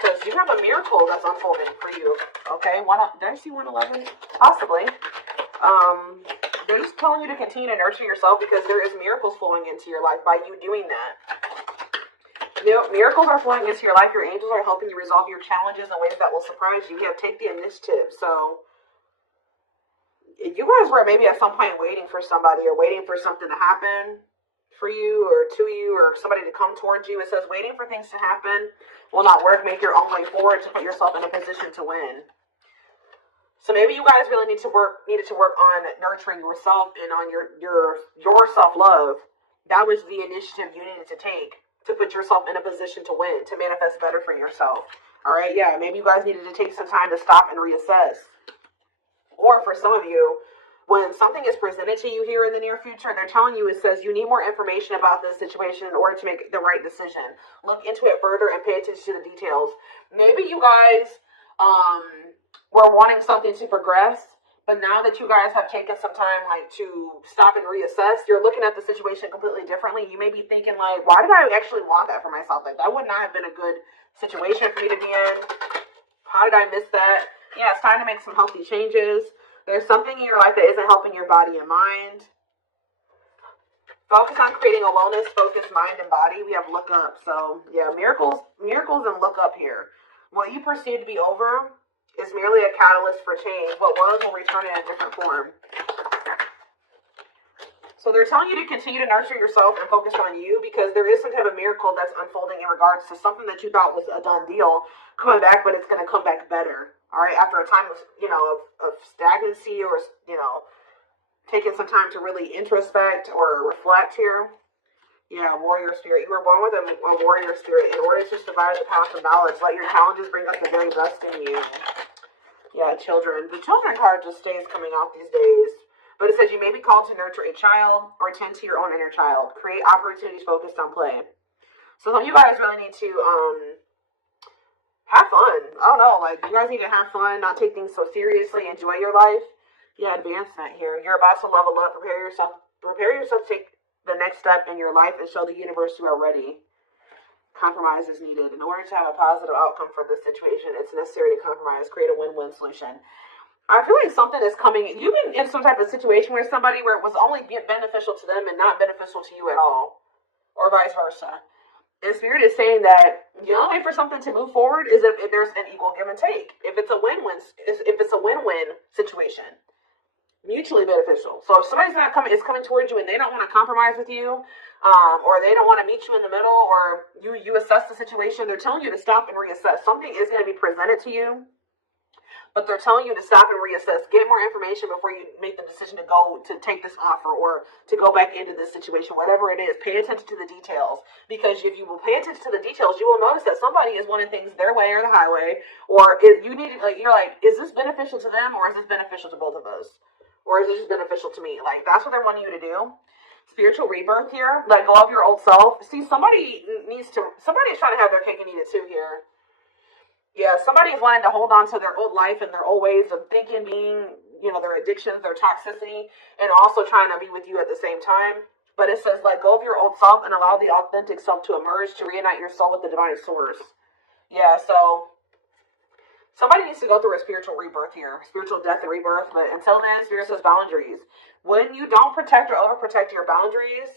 because you have a miracle that's unfolding for you. Okay, did I see 111? Possibly. They're just telling you to continue to nurture yourself because there is miracles flowing into your life by you doing that. Miracles are flowing into your life. Your angels are helping you resolve your challenges in ways that will surprise you. You have take the initiative. So you guys were maybe at some point waiting for somebody or waiting for something to happen for you or to you or somebody to come towards you. It says waiting for things to happen will not work. Make your own way forward to put yourself in a position to win. So maybe you guys really needed to work on nurturing yourself and on your self-love. That was the initiative you needed to take to put yourself in a position to win, to manifest better for yourself. All right, yeah, maybe you guys needed to take some time to stop and reassess. Or for some of you, when something is presented to you here in the near future, they're telling you, it says you need more information about this situation in order to make the right decision. Look into it further and pay attention to the details. Maybe you guys were wanting something to progress, but now that you guys have taken some time to stop and reassess, you're looking at the situation completely differently. You may be thinking why did I actually want that for myself? That would not have been a good situation for me to be in. How did I miss that? Yeah, it's time to make some healthy changes. There's something in your life that isn't helping your body and mind. Focus on creating a wellness-focused mind and body. We have look up. So, yeah, miracles and look up here. What you perceive to be over is merely a catalyst for change. What was will return in a different form. So they're telling you to continue to nurture yourself and focus on you because there is some type of miracle that's unfolding in regards to something that you thought was a done deal coming back, but it's going to come back better. All right, after a time of stagnancy or taking some time to really introspect or reflect here. Yeah, warrior spirit. You were born with a warrior spirit. In order to survive the path of knowledge, let your challenges bring out the very best in you. Yeah, children. The children card just stays coming out these days. But it says you may be called to nurture a child or tend to your own inner child. Create opportunities focused on play. So some of you guys really need to have fun. I don't know, you guys need to have fun, not take things so seriously, enjoy your life. Yeah, advancement here. You're about to level up. Prepare yourself to take the next step in your life and show the universe you are ready. Compromise is needed. In order to have a positive outcome for this situation, it's necessary to compromise, create a win-win solution. I feel like something is coming. You've been in some type of situation where it was only beneficial to them and not beneficial to you at all, or vice versa. And Spirit is saying that the only way for something to move forward is if there's an equal give and take. If it's a win-win situation, mutually beneficial. So if somebody's is coming towards you and they don't want to compromise with you, or they don't want to meet you in the middle, or you assess the situation, they're telling you to stop and reassess. Something is going to be presented to you, but they're telling you to stop and reassess. Get more information before you make the decision to take this offer or to go back into this situation, whatever it is. Pay attention to the details, because if you will pay attention to the details, you will notice that somebody is wanting things their way or the highway, or you're like, is this beneficial to them or is this beneficial to both of us? Or is it just beneficial to me? That's what they're wanting you to do. Spiritual rebirth here. Let go of your old self. See, somebody's trying to have their cake and eat it too here. Yeah, somebody is wanting to hold on to their old life and their old ways of thinking, being, their addictions, their toxicity, and also trying to be with you at the same time. But it says, let go of your old self and allow the authentic self to emerge, to reunite your soul with the divine source. Yeah, so somebody needs to go through a spiritual rebirth here, spiritual death and rebirth. But until then, Spirit says boundaries. When you don't protect or overprotect your boundaries,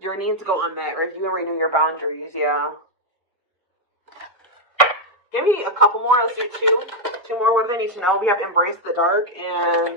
your needs go unmet. Review and renew your boundaries. Yeah. Give me a couple more. Let's do two more. What do they need to know? We have embrace the dark and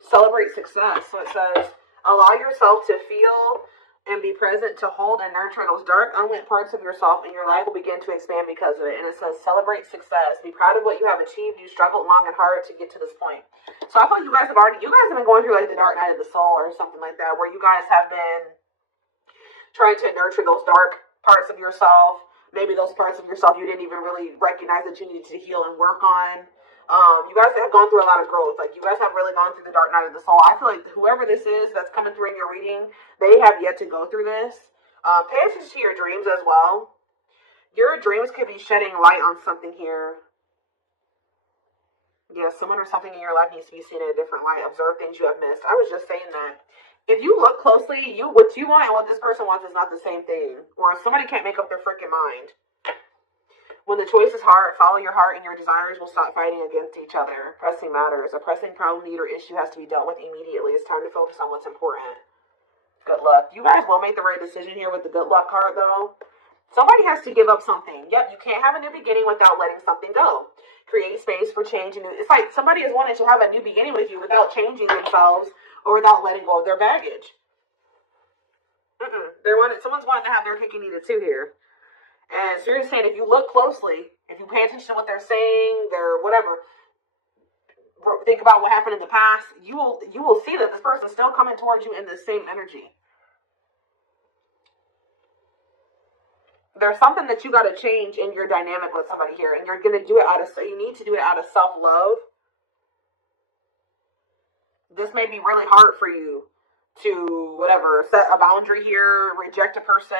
celebrate success. So it says, allow yourself to feel and be present to hold and nurture those dark, unlit parts of yourself, and your life will begin to expand because of it. And it says, celebrate success. Be proud of what you have achieved. You struggled long and hard to get to this point. So I feel like you guys have been going through the dark night of the soul or something like that, where you guys have been trying to nurture those dark parts of yourself. Maybe those parts of yourself you didn't even really recognize that you needed to heal and work on. You guys have gone through a lot of growth. You guys have really gone through the dark night of the soul. I feel like whoever this is that's coming through in your reading, they have yet to go through this. Pay attention to your dreams as well. Your dreams could be shedding light on something here. Yeah, someone or something in your life needs to be seen in a different light. Observe things you have missed. I was just saying that. if you look closely, what you want and what this person wants is not the same thing. Or somebody can't make up their freaking mind. When the choice is hard, follow your heart and your desires will stop fighting against each other. Pressing matters. A pressing problem, need, or issue has to be dealt with immediately. It's time to focus on what's important. Good luck. You guys will make the right decision here with the good luck card, though. Somebody has to give up something. Yep, you can't have a new beginning without letting something go. Create space for change. It's like somebody is wanting to have a new beginning with you without changing themselves or without letting go of their baggage. Someone's wanting to have their cake and eat it too here. And so you're saying if you look closely, if you pay attention to what they're saying, their whatever, think about what happened in the past, you will see that this person's still coming towards you in the same energy. There's something that you got to change in your dynamic with somebody here, and you're going to do it you need to do it out of self-love. This may be really hard for you to, whatever, set a boundary here, reject a person.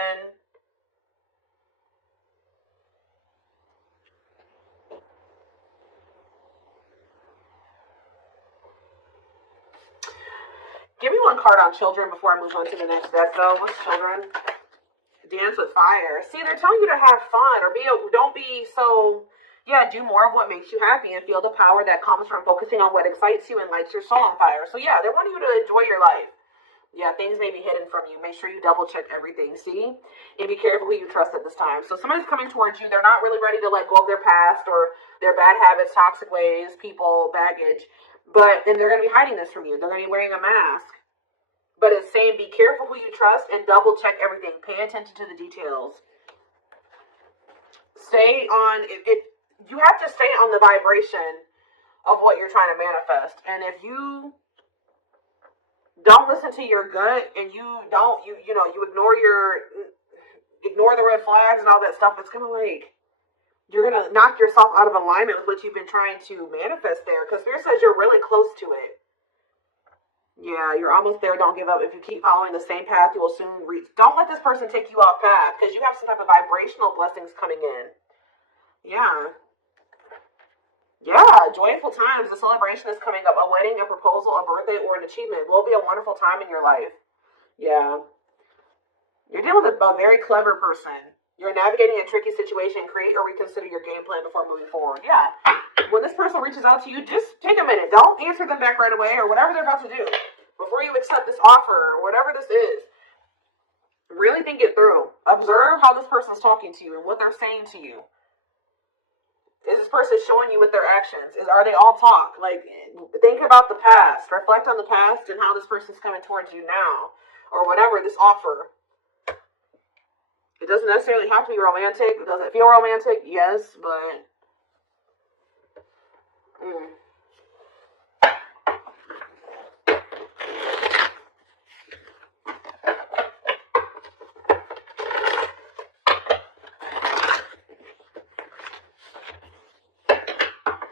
Give me one card on children before I move on to the next deck, though. What's children? Dance with fire. See, they're telling you to have fun or don't be so, do more of what makes you happy and feel the power that comes from focusing on what excites you and lights your soul on fire. So yeah, they're wanting you to enjoy your life. Yeah, things may be hidden from you. Make sure you double check everything, see? And be careful who you trust at this time. So somebody's coming towards you. They're not really ready to let go of their past or their bad habits, toxic ways, people, baggage. And they're going to be hiding this from you. They're going to be wearing a mask. But it's saying be careful who you trust and double check everything. Pay attention to the details. Stay on it. You have to stay on the vibration of what you're trying to manifest. And if you don't listen to your gut and you ignore the red flags and all that stuff, it's gonna you're gonna knock yourself out of alignment with what you've been trying to manifest there. Because Spirit says you're really close to it. Yeah, you're almost there. Don't give up. If you keep following the same path, you will soon reach. Don't let this person take you off path because you have some type of vibrational blessings coming in. Yeah. Yeah, joyful times. The celebration is coming up. A wedding, a proposal, a birthday, or an achievement will be a wonderful time in your life. Yeah. You're dealing with a very clever person. You're navigating a tricky situation. Create or reconsider your game plan before moving forward. Yeah. When this person reaches out to you, just take a minute. Don't answer them back right away or whatever they're about to do. Before you accept this offer or whatever this is, really think it through. Observe how this person's talking to you and what they're saying to you. Is this person showing you with their actions? Are they all talk? Think about the past. Reflect on the past and how this person's coming towards you now. Or whatever, this offer. It doesn't necessarily have to be romantic. Does it feel romantic? Yes, but...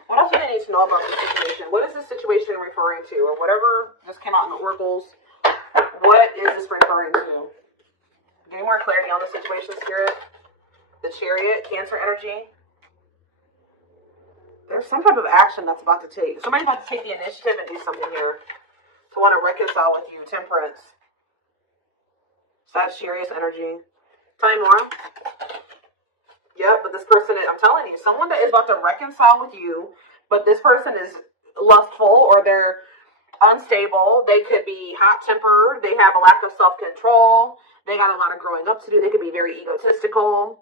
What else do they need to know about this situation? What is this situation referring to? Or whatever just came out in the oracles. What is this referring to? Give me more clarity on the situation, Spirit. The Chariot, Cancer energy. There's some type of action that's about to take. Somebody's about to take the initiative and do something here. To want to reconcile with you. Temperance. Sagittarius energy. Tell me more. Yep, but this person, I'm telling you, someone that is about to reconcile with you, but this person is lustful or they're unstable. They could be hot-tempered. They have a lack of self-control. They got a lot of growing up to do. They could be very egotistical.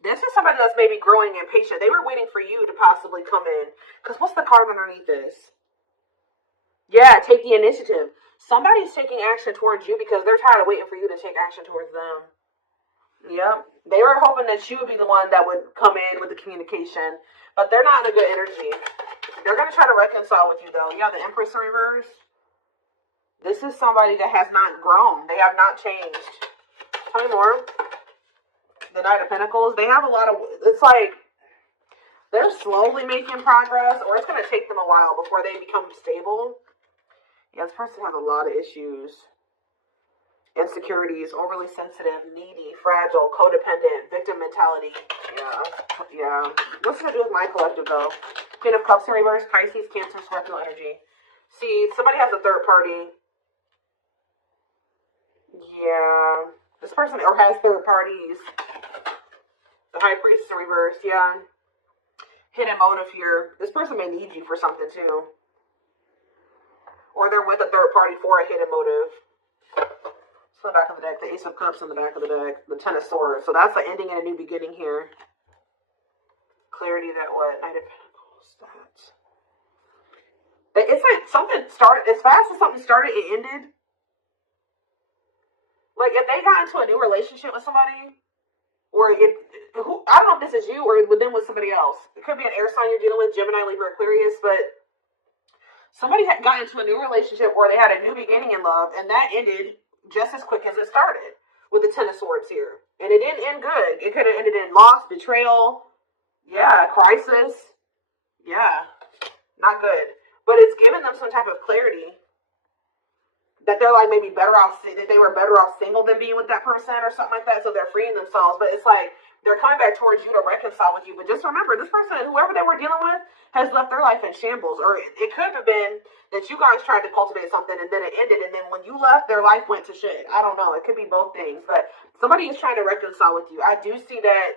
This is somebody that's maybe growing impatient. They were waiting for you to possibly come in. Because what's the card underneath this? Yeah, take the initiative. Somebody's taking action towards you because they're tired of waiting for you to take action towards them. Yep. They were hoping that you would be the one that would come in with the communication. But they're not in a good energy. They're going to try to reconcile with you, though. Yeah, the Empress in reverse. This is somebody that has not grown. They have not changed. Tell me more. The Knight of Pentacles. They have a lot of... It's like they're slowly making progress, or it's going to take them a while before they become stable. Yeah, this person has a lot of issues. Insecurities, overly sensitive, needy, fragile, codependent, victim mentality. Yeah. What's it going to do with my collective, though? Queen of Cups in reverse, Pisces, Cancer, Scorpio energy. See, somebody has a third party. Yeah. This person or has third parties. The High Priestess in reverse, yeah. Hidden motive here. This person may need you for something too. Or they're with a third party for a hidden motive. So the back of the deck, the Ace of Cups on the back of the deck, the Ten of Swords. So that's an ending and a new beginning here. Clarity that what? Knight of Pentacles. It's like something started, as fast as something started, it ended. Like if they got into a new relationship with somebody, or I don't know if this is you or with them with somebody else. It could be an air sign you're dealing with, Gemini, Libra, Aquarius, but somebody had got into a new relationship or they had a new beginning in love, and that ended just as quick as it started with the Ten of Swords here. And it didn't end good. It could have ended in loss, betrayal, yeah, crisis. Yeah, not good. But it's given them some type of clarity that they're like maybe better off, that they were better off single than being with that person or something like that. So they're freeing themselves. But it's like they're coming back towards you to reconcile with you. But just remember, this person, whoever they were dealing with, has left their life in shambles. Or it could have been that you guys tried to cultivate something and then it ended. And then when you left, their life went to shit. I don't know. It could be both things. But somebody is trying to reconcile with you. I do see that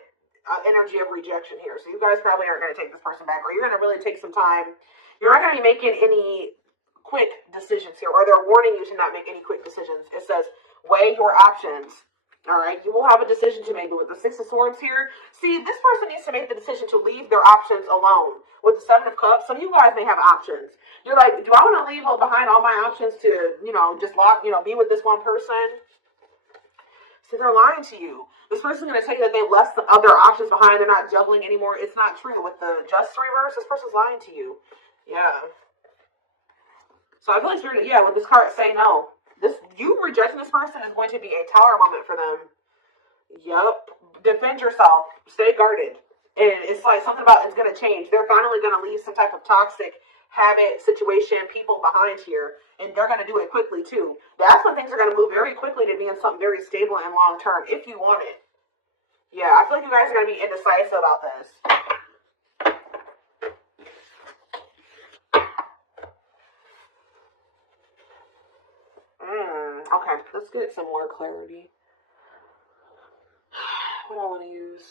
energy of rejection here. So you guys probably aren't going to take this person back. Or you're going to really take some time. You're not going to be making any quick decisions here, or they're warning you to not make any quick decisions. It says, weigh your options. All right, you will have a decision to make. With the Six of Swords here, see, this person needs to make the decision to leave their options alone. With the Seven of Cups, some of you guys may have options. You're like, do I want to leave behind all my options to, just be with this one person? See, they're lying to you. This person's going to tell you that they left the other options behind. They're not juggling anymore. It's not true. With the Justice reverse, this person's lying to you. Yeah. So I feel like Spirit, with this card, say no. You rejecting this person is going to be a tower moment for them. Yup. Defend yourself. Stay guarded. And it's like something about it's going to change. They're finally going to leave some type of toxic habit, situation, people behind here. And they're going to do it quickly too. That's when things are going to move very quickly to being something very stable and long term, if you want it. Yeah, I feel like you guys are going to be indecisive about this. Okay, let's get some more clarity. What do I want to use?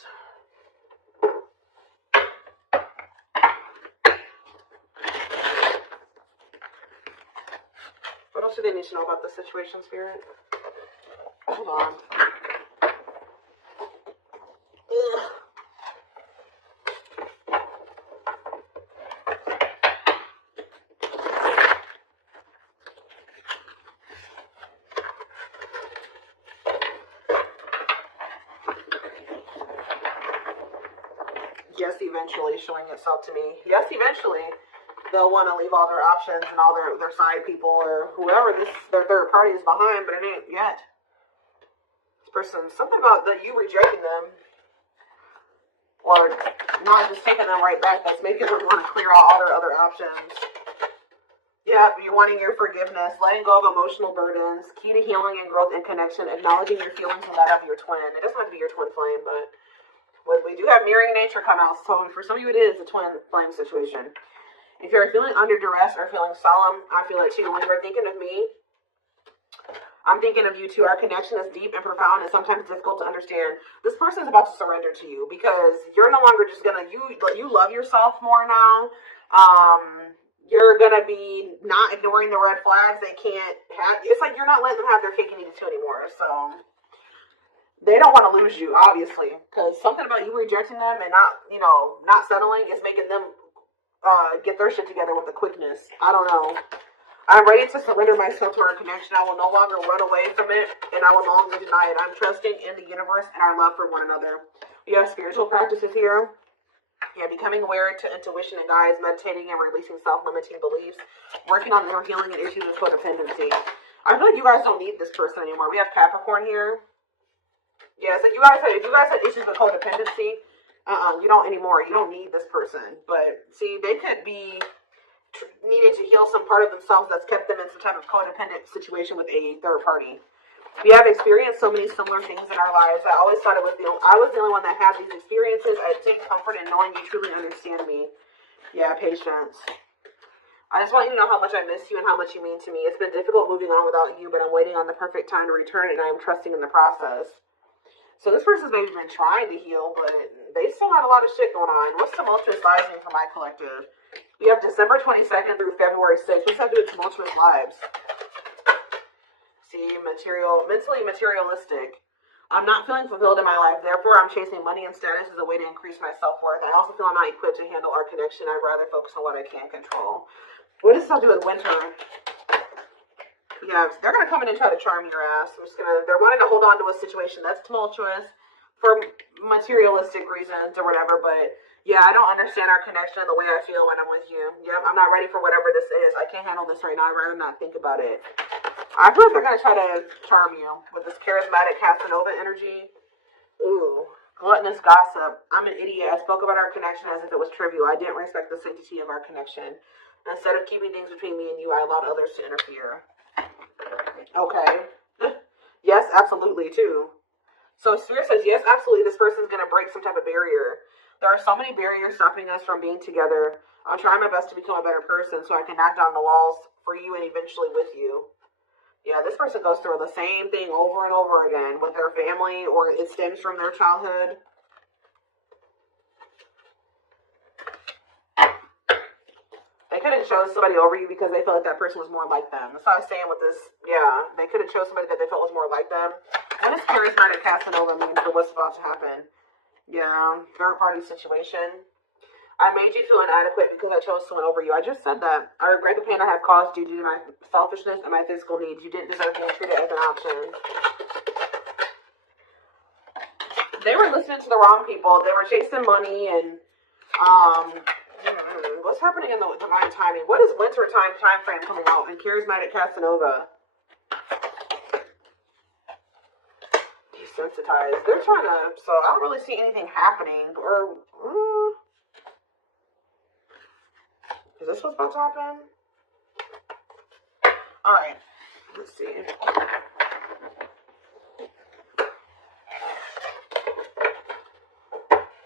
What else do they need to know about the situation, Spirit? Hold on. Ugh. Yes, eventually showing itself to me. Yes, eventually they'll want to leave all their options and all their side people or whoever their third party is behind, but it ain't yet. This person, something about you rejecting them or not just taking them right back, that's making them want to clear out all their other options. Yeah, you're wanting your forgiveness, letting go of emotional burdens, key to healing and growth and connection, acknowledging your feelings and that of your twin. It doesn't have to be your twin flame, but when we do have mirroring nature come out, so for some of you it is a twin flame situation. If you're feeling under duress or feeling solemn, I feel it too. When you're thinking of me, I'm thinking of you too. Our connection is deep and profound and sometimes difficult to understand. This person is about to surrender to you because you're no longer just gonna, you love yourself more now. You're gonna be not ignoring the red flags. They can't have, it's like you're not letting them have their cake and eat it too anymore. So they don't want to lose you, obviously, because something about you rejecting them and not settling is making them get their shit together with a quickness. I don't know. I'm ready to surrender myself to our connection. I will no longer run away from it, and I will no longer deny it. I'm trusting in the universe and our love for one another. We have spiritual practices here. Yeah, becoming aware to intuition and guides, meditating and releasing self-limiting beliefs, working on their healing and issues of codependency. I feel like you guys don't need this person anymore. We have Capricorn here. Yeah, so if you guys had issues with codependency, you don't anymore. You don't need this person. But see, they could be needed to heal some part of themselves that's kept them in some type of codependent situation with a third party. We have experienced so many similar things in our lives. I always thought I was the only one that had these experiences. I take comfort in knowing you truly understand me. Yeah, patience. I just want you to know how much I miss you and how much you mean to me. It's been difficult moving on without you, but I'm waiting on the perfect time to return, and I am trusting in the process. So this person's maybe been trying to heal, but they still got a lot of shit going on. What's tumultuous rising for my collective? We have December 22nd through February 6th. What's that do with tumultuous lives? See, mentally materialistic. I'm not feeling fulfilled in my life. Therefore, I'm chasing money and status as a way to increase my self-worth. I also feel I'm not equipped to handle our connection. I'd rather focus on what I can control. What does this have to do with winter? Yeah, they're going to come in and try to charm your ass. They're wanting to hold on to a situation that's tumultuous for materialistic reasons or whatever, but yeah, I don't understand our connection the way I feel when I'm with you. Yep, I'm not ready for whatever this is. I can't handle this right now. I'd rather not think about it. I feel like they're going to try to charm you with this charismatic Casanova energy. Ooh, gluttonous gossip. I'm an idiot. I spoke about our connection as if it was trivial. I didn't respect the sanctity of our connection. Instead of keeping things between me and you, I allowed others to interfere. Okay. Yes, absolutely, too. So Spirit says, yes, absolutely, this person's going to break some type of barrier. There are so many barriers stopping us from being together. I'm trying my best to become a better person so I can knock down the walls for you and eventually with you. Yeah, this person goes through the same thing over and over again with their family, or it stems from their childhood. They could have chose somebody over you because they felt like that person was more like them. That's what I was saying with this. Yeah, they could have chose somebody that they felt was more like them. What does charismatic Casanova mean for what's about to happen? Yeah, third party situation. I made you feel inadequate because I chose someone over you. I just said that. I regret the pain I have caused you due to my selfishness and my physical needs. You didn't deserve being treated as an option. They were listening to the wrong people. They were chasing money and, what's happening in the divine timing? What is winter time frame coming out in charismatic Casanova? Desensitized. They're trying to, so I don't really see anything happening. Or, is this what's about to happen? Alright. Let's see.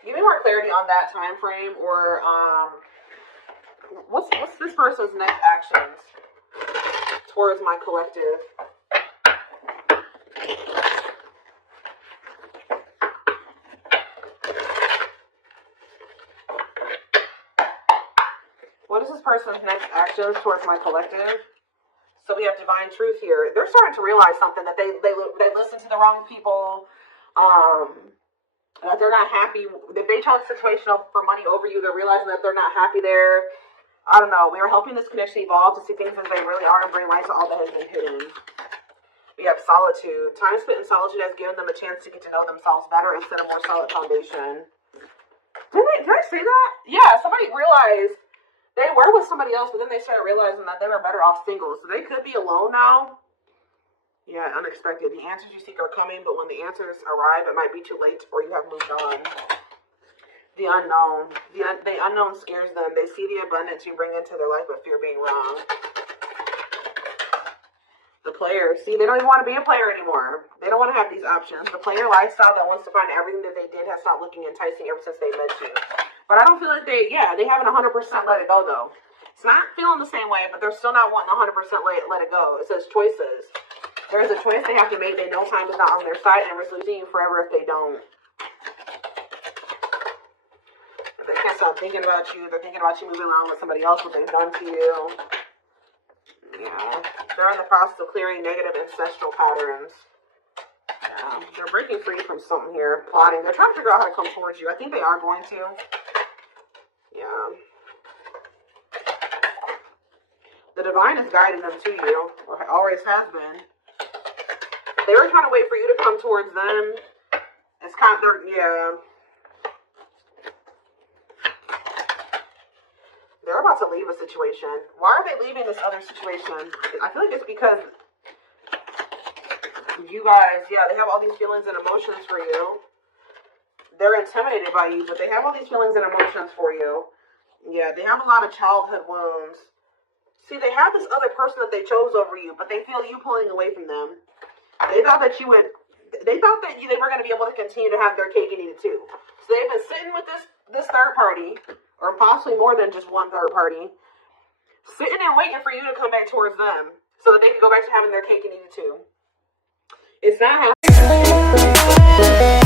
Give me more clarity on that time frame, or what's this person's next actions towards my collective? What is this person's next actions towards my collective? So we have divine truth here. They're starting to realize something, that they listen to the wrong people. That they're not happy. If they chose the situation for money over you, they're realizing that they're not happy there. I don't know. We are helping this connection evolve to see things as they really are and bring light to all that has been hidden. We have solitude. Time spent in solitude has given them a chance to get to know themselves better and set a more solid foundation. Did I say that? Yeah, somebody realized they were with somebody else, but then they started realizing that they were better off single. So they could be alone now. Yeah, unexpected. The answers you seek are coming, but when the answers arrive, it might be too late or you have moved on. The unknown. The unknown scares them. They see the abundance you bring into their life, but fear being wrong. The player. See, they don't even want to be a player anymore. They don't want to have these options. The player lifestyle that wants to find everything that they did has stopped looking enticing ever since they met you. But I don't feel like they haven't 100% let it go, though. It's not feeling the same way, but they're still not wanting 100% let it go. It says choices. There is a choice they have to make. They know time is not on their side, and risk losing you forever if they don't. They can't stop thinking about you. They're thinking about you moving around with somebody else, what they've done to you. Yeah. They're in the process of clearing negative ancestral patterns. Yeah. They're breaking free from something here. Plotting. They're trying to figure out how to come towards you. I think they are going to. Yeah. The divine is guiding them to you, or always has been. They were trying to wait for you to come towards them. It's kind of, yeah. They're about to leave a situation. Why are they leaving this other situation? I feel like it's because you guys, yeah, they have all these feelings and emotions for you. They're intimidated by you, but they have all these feelings and emotions for you. Yeah, they have a lot of childhood wounds. See, they have this other person that they chose over you, but they feel you pulling away from them. They thought that they were going to be able to continue to have their cake and eat it too. So they've been sitting with this third party, or possibly more than just one third party, Sitting and waiting for you to come back towards them so that they can go back to having their cake and eat it too. It's not happening.